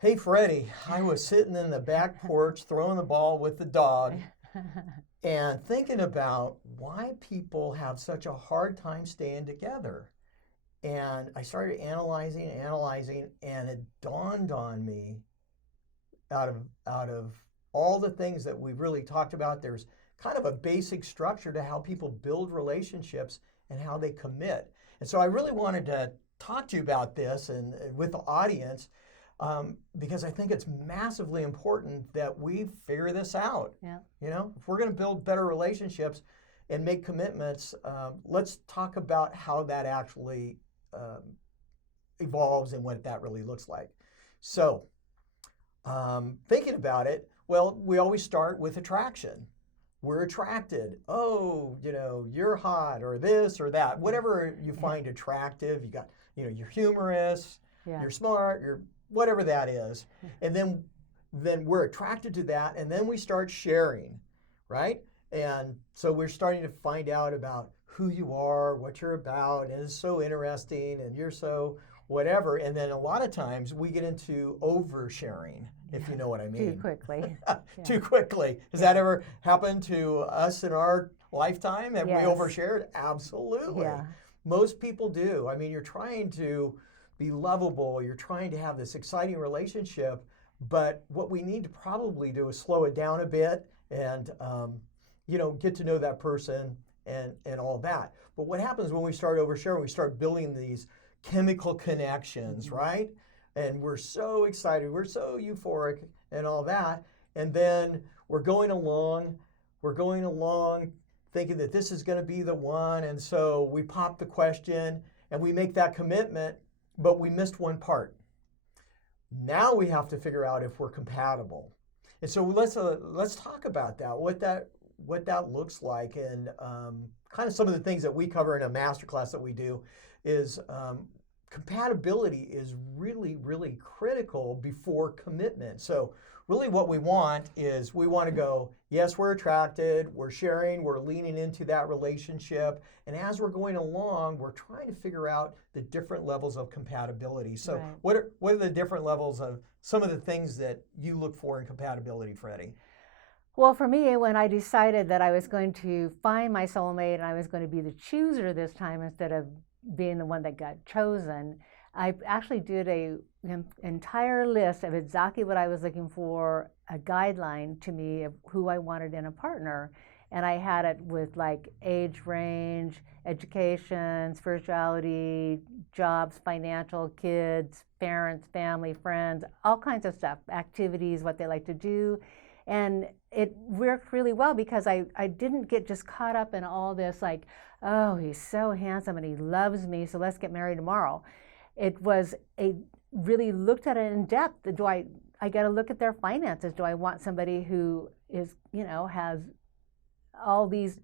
Hey, Freddie, I was sitting in the back porch throwing the ball with the dog and thinking about why people have such a hard time staying together. And I started analyzing, and it dawned on me out of out of all the things that we've really talked about, there's kind of a basic structure to how people build relationships and how they commit. And so I really wanted to talk to you about this and with the audience because I think it's massively important that we figure this out. Yeah. If we're going to build better relationships and make commitments, let's talk about how that actually um, evolves and what that really looks like. So, thinking about it, well, we always start with attraction. We're attracted. Oh, you're hot or this or that. Whatever you find attractive, you're humorous, Yeah. you're smart, you're whatever that is. And then we're attracted to that, and then we start sharing, right? And so we're starting to find out about who you are, what you're about, and it's so interesting, and you're so whatever. And then a lot of times we get into oversharing, if you know what I mean. Too quickly. Too quickly. Has that ever happened to us in our lifetime? Have Yes. we overshared? Absolutely. Yeah. Most people do. I mean, you're trying to be lovable, you're trying to have this exciting relationship, but what we need to probably do is slow it down a bit and get to know that person and all that. But what happens when we start oversharing, we start building these chemical connections, right? And we're so excited, we're so euphoric and all that. And then we're going along thinking that this is going to be the one. And so we pop the question and we make that commitment, but we missed one part. Now we have to figure out if we're compatible. And so let's talk about that, what that looks like, and kind of some of the things that we cover in a masterclass that we do is compatibility is really, really critical before commitment. So really what we want is we want to go, yes, we're attracted, we're sharing, we're leaning into that relationship. And as we're going along, we're trying to figure out the different levels of compatibility. So Right. what are the different levels of some of the things that you look for in compatibility, Freddie? Well, for me, when I decided that I was going to find my soulmate and I was going to be the chooser this time instead of being the one that got chosen, I actually did an entire list of exactly what I was looking for, a guideline to me of who I wanted in a partner. And I had it with like age range, education, spirituality, jobs, financial, kids, parents, family, friends, all kinds of stuff, activities, what they like to do. And it worked really well because I didn't get just caught up in all this like, oh, he's so handsome and he loves me, so let's get married tomorrow. It was really looked at it in depth. I got to look at their finances. Do I want somebody who is, has all these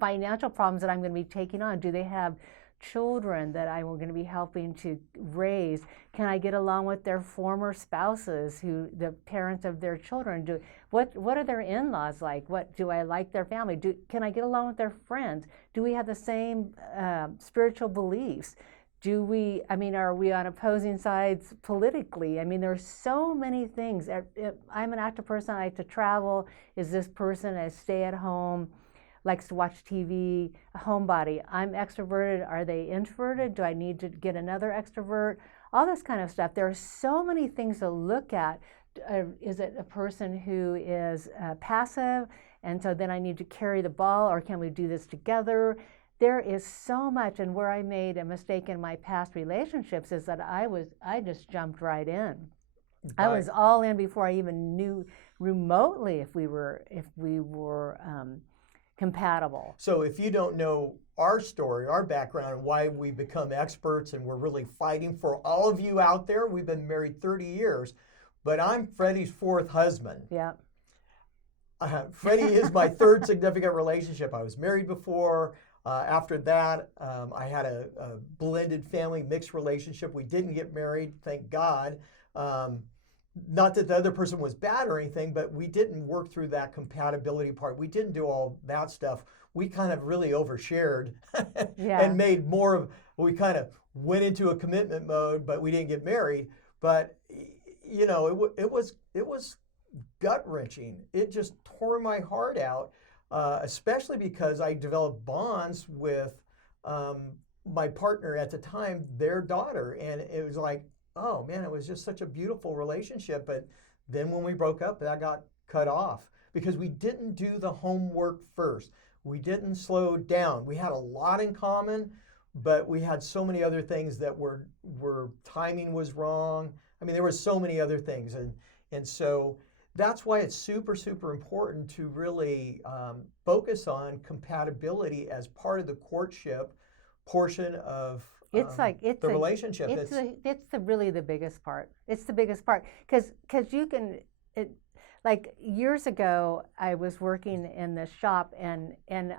financial problems that I'm going to be taking on? Do they have children that I'm going to be helping to raise? Can I get along with their former spouses, the parents of their children? What are their in-laws like? What do I like their family? Can I get along with their friends? Do we have the same spiritual beliefs? Are we on opposing sides politically? I mean, there's so many things. I'm an active person, I like to travel. Is this person a stay-at-home, likes to watch TV, a homebody? I'm extroverted. Are they introverted? Do I need to get another extrovert? All this kind of stuff. There are so many things to look at. Is it a person who is passive, and so then I need to carry the ball, or can we do this together? There is so much, and where I made a mistake in my past relationships is that I just jumped right in. I was all in before I even knew remotely if we were compatible. So if you don't know our story, our background, and why we become experts, and we're really fighting for all of you out there, we've been married 30 years, but I'm Freddie's fourth husband. Yeah. Freddie is my third significant relationship. I was married before. After that, I had a blended family, mixed relationship. We didn't get married, thank God. Not that the other person was bad or anything, but we didn't work through that compatibility part. We didn't do all that stuff. We kind of really overshared and made we kind of went into a commitment mode, but we didn't get married. But, you know, it was gut wrenching. It just tore my heart out, especially because I developed bonds with my partner at the time, their daughter, and it was like, oh man, it was just such a beautiful relationship. But then when we broke up, that got cut off because we didn't do the homework first. We didn't slow down. We had a lot in common, but we had so many other things that were timing was wrong. I mean, there were so many other things, and so that's why it's super, super important to really focus on compatibility as part of the courtship portion of it's the relationship. It's really the biggest part. It's the biggest part because you can. Like years ago, I was working in this shop, and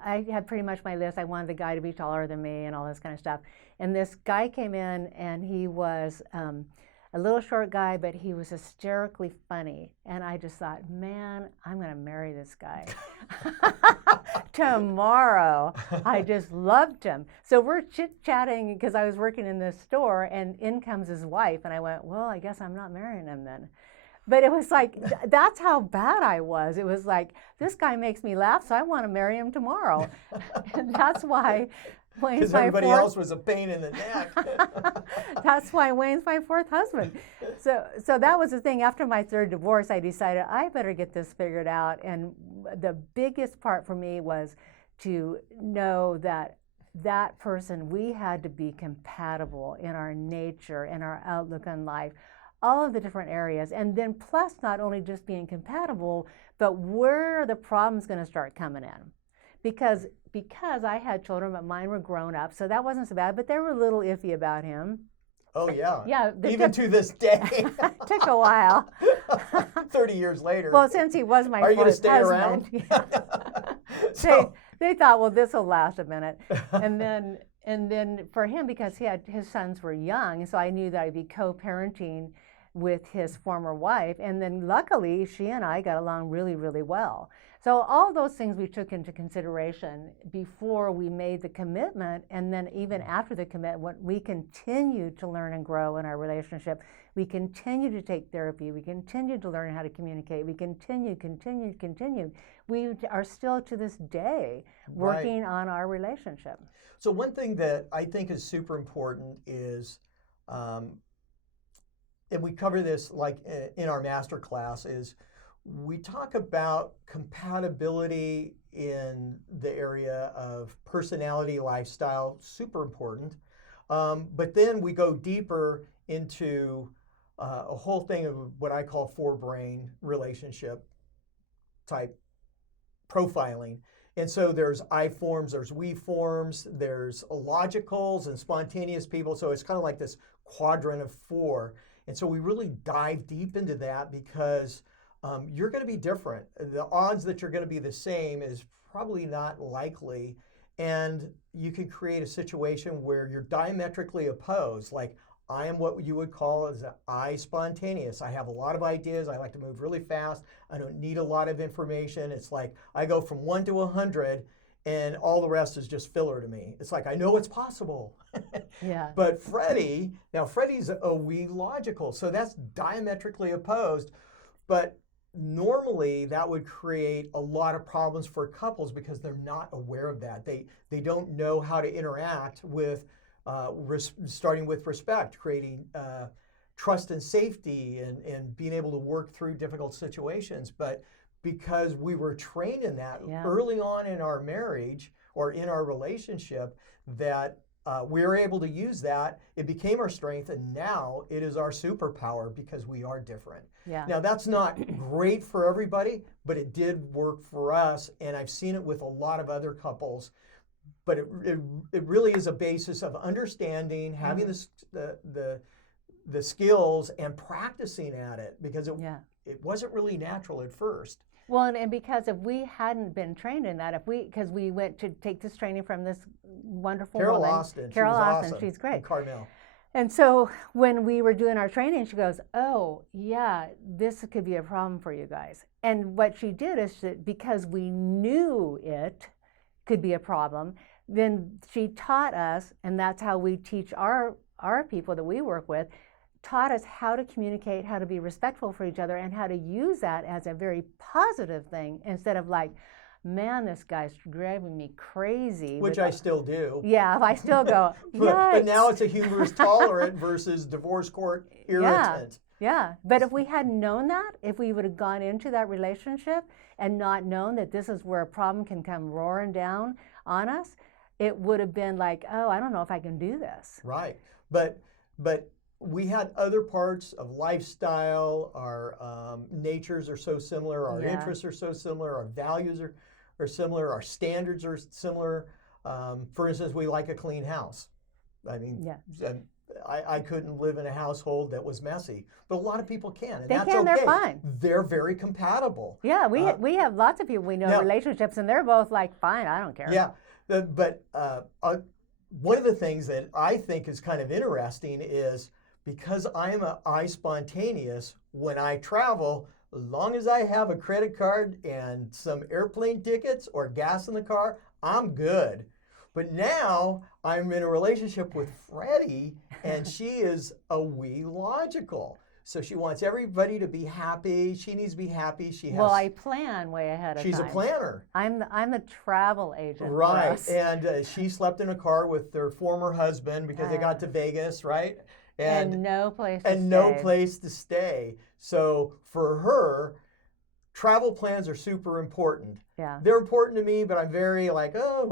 I had pretty much my list. I wanted the guy to be taller than me and all this kind of stuff. And this guy came in, and he was a little short guy, but he was hysterically funny. And I just thought, man, I'm going to marry this guy. Tomorrow. I just loved him. So we're chit-chatting because I was working in this store, and in comes his wife. And I went, well, I guess I'm not marrying him then. But it was like, that's how bad I was. It was like, this guy makes me laugh, so I want to marry him tomorrow. And that's why Wayne's my everybody fourth. else was a pain in the neck. That's why Wayne's my fourth husband. So that was the thing. After my third divorce, I decided I better get this figured out. And the biggest part for me was to know that that person, we had to be compatible in our nature and our outlook on life, all of the different areas. And then plus not only just being compatible, but where are the problems going to start coming in? Because I had children, but mine were grown up, so that wasn't so bad, but they were a little iffy about him. Oh yeah. Yeah. Even to this day. Took a while. 30 years later. Well, since he was my Are you going to fourth stay husband, around? they thought, well, this will last a minute. And then for him, because his sons were young, so I knew that I'd be co-parenting with his former wife. And then luckily, she and I got along really, really well. So all those things we took into consideration before we made the commitment, and then even after the commitment, we continued to learn and grow in our relationship. We continued to take therapy. We continued to learn how to communicate. We continued. We are still to this day working on our relationship. So one thing that I think is super important is, and we cover this like in our master class, is we talk about compatibility in the area of personality, lifestyle, super important. But then we go deeper into a whole thing of what I call four-brain relationship type profiling. And so there's I forms, there's we forms, there's logicals and spontaneous people. So it's kind of like this quadrant of four. And so we really dive deep into that because you're going to be different. The odds that you're going to be the same is probably not likely. And you can create a situation where you're diametrically opposed. Like I am what you would call as an I spontaneous. I have a lot of ideas. I like to move really fast. I don't need a lot of information. It's like I go from 1 to 100 and all the rest is just filler to me. It's like I know it's possible. Yeah. But Freddie's a we logical. So that's diametrically opposed. But normally that would create a lot of problems for couples because they're not aware of that. They don't know how to interact with starting with respect, creating trust and safety, and being able to work through difficult situations. But because we were trained in that early on in our marriage or in our relationship, that we were able to use that. It became our strength, and now it is our superpower because we are different. Yeah. Now, that's not great for everybody, but it did work for us, and I've seen it with a lot of other couples. But it really is a basis of understanding, having the skills, and practicing at it because it wasn't really natural at first. Well, and because if we hadn't been trained in that, because we went to take this training from this wonderful Carol woman, Austin, Carol Austin, awesome. she's great. And Carmel. And so when we were doing our training, she goes, "Oh, yeah, this could be a problem for you guys." And what she did is that because we knew it could be a problem, then she taught us, and that's how we teach our people that we work with, taught us how to communicate, how to be respectful for each other, and how to use that as a very positive thing instead of like, man, this guy's driving me crazy. Which I still do. Yeah, I still go, but now it's a humorous tolerant versus divorce court irritant. Yeah, but if we hadn't known that, if we would have gone into that relationship and not known that this is where a problem can come roaring down on us, it would have been like, oh, I don't know if I can do this. Right, but we had other parts of lifestyle. Our natures are so similar. Our interests are so similar. Our values are similar. Our standards are similar. For instance, we like a clean house. I mean, I couldn't live in a household that was messy, but a lot of people can, and they that's can. okay. They're fine. They're very compatible. Yeah, we have lots of people we know relationships, and they're both like, fine, I don't care. Yeah, but one of the things that I think is kind of interesting is because I spontaneous when I travel, as long as I have a credit card and some airplane tickets or gas in the car, I'm good. But now I'm in a relationship with Freddie, and she is a wee logical. So she wants everybody to be happy. She needs to be happy. Well, I plan way ahead of time. She's a planner. I'm the travel agent. Right, and she slept in a car with her former husband because they got to Vegas, right? And no place to stay. No place to stay. So for her, travel plans are super important. Yeah. They're important to me, but I'm very like, oh,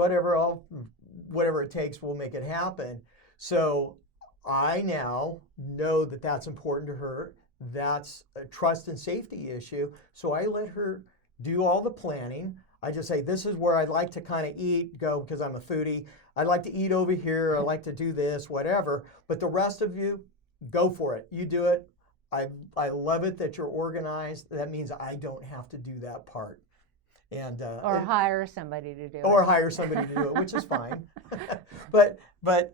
whatever it takes, we'll make it happen. So I now know that that's important to her. That's a trust and safety issue. So I let her do all the planning. I just say, this is where I'd like to kind of go because I'm a foodie. I'd like to eat over here. I like to do this, whatever. But the rest of you, go for it. You do it. I love it that you're organized. That means I don't have to do that part. And or hire somebody to do it. Or hire somebody to do it, which is fine. But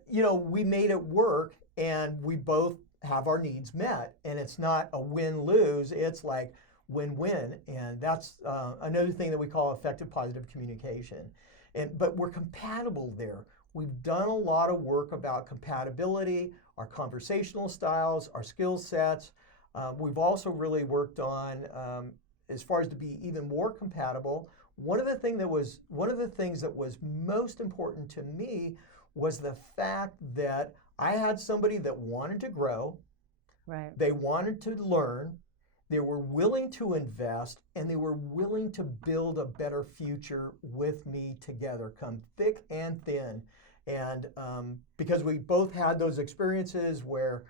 we made it work, and we both have our needs met. And it's not a win-lose. It's like win-win. And that's another thing that we call effective positive communication. But we're compatible there. We've done a lot of work about compatibility, our conversational styles, our skill sets. We've also really worked on, as far as to be even more compatible. One of the things that was most important to me was the fact that I had somebody that wanted to grow. Right. They wanted to learn. They were willing to invest, and they were willing to build a better future with me together, come thick and thin. And because we both had those experiences where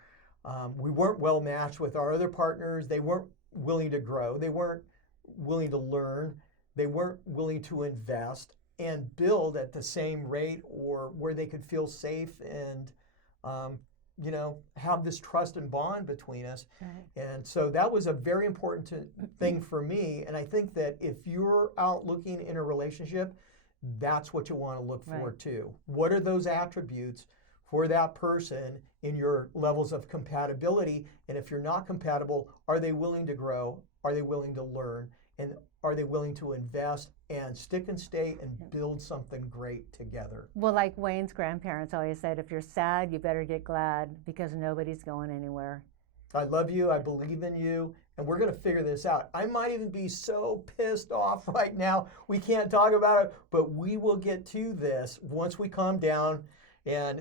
we weren't well matched with our other partners, they weren't willing to grow, they weren't willing to learn, they weren't willing to invest and build at the same rate or where they could feel safe and have this trust and bond between us. Right. And so that was a very important thing for me. And I think that if you're out looking in a relationship, that's what you want to look for too. What are those attributes for that person in your levels of compatibility? And if you're not compatible, are they willing to grow? Are they willing to learn? And are they willing to invest and stick and stay and build something great together? Well, like Wayne's grandparents always said, if you're sad, you better get glad because nobody's going anywhere. I love you. I believe in you. And we're going to figure this out. I might even be so pissed off right now. We can't talk about it, but we will get to this once we calm down. And,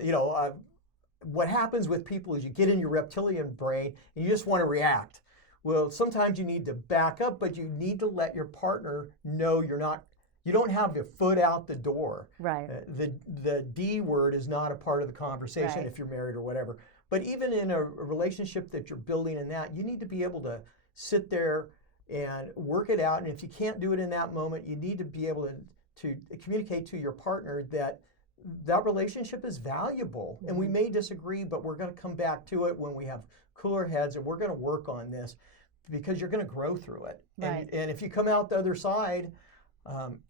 what happens with people is you get in your reptilian brain and you just want to react. Well, sometimes you need to back up, but you need to let your partner know you don't have your foot out the door. Right. The D word is not a part of the conversation if you're married or whatever. But even in a relationship that you're building in that, you need to be able to sit there and work it out. And if you can't do it in that moment, you need to be able to communicate to your partner that relationship is valuable. And we may disagree, but we're going to come back to it when we have cooler heads, and we're going to work on this because you're going to grow through it. Right. And if you come out the other side,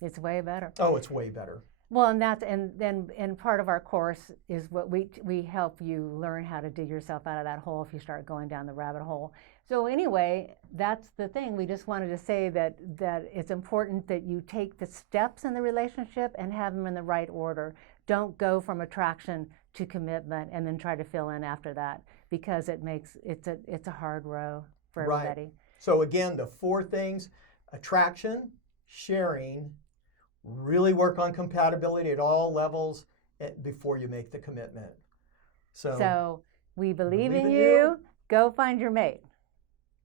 it's way better. Oh, it's way better. Well, and part of our course is what we help you learn how to dig yourself out of that hole if you start going down the rabbit hole. So anyway, that's the thing. We just wanted to say that it's important that you take the steps in the relationship and have them in the right order. don't go from attraction to commitment and then try to fill in after that, because it's a hard row for everybody. So again, the 4 things: attraction, sharing, really work on compatibility at all levels before you make the commitment. So we believe in you. Go find your mate.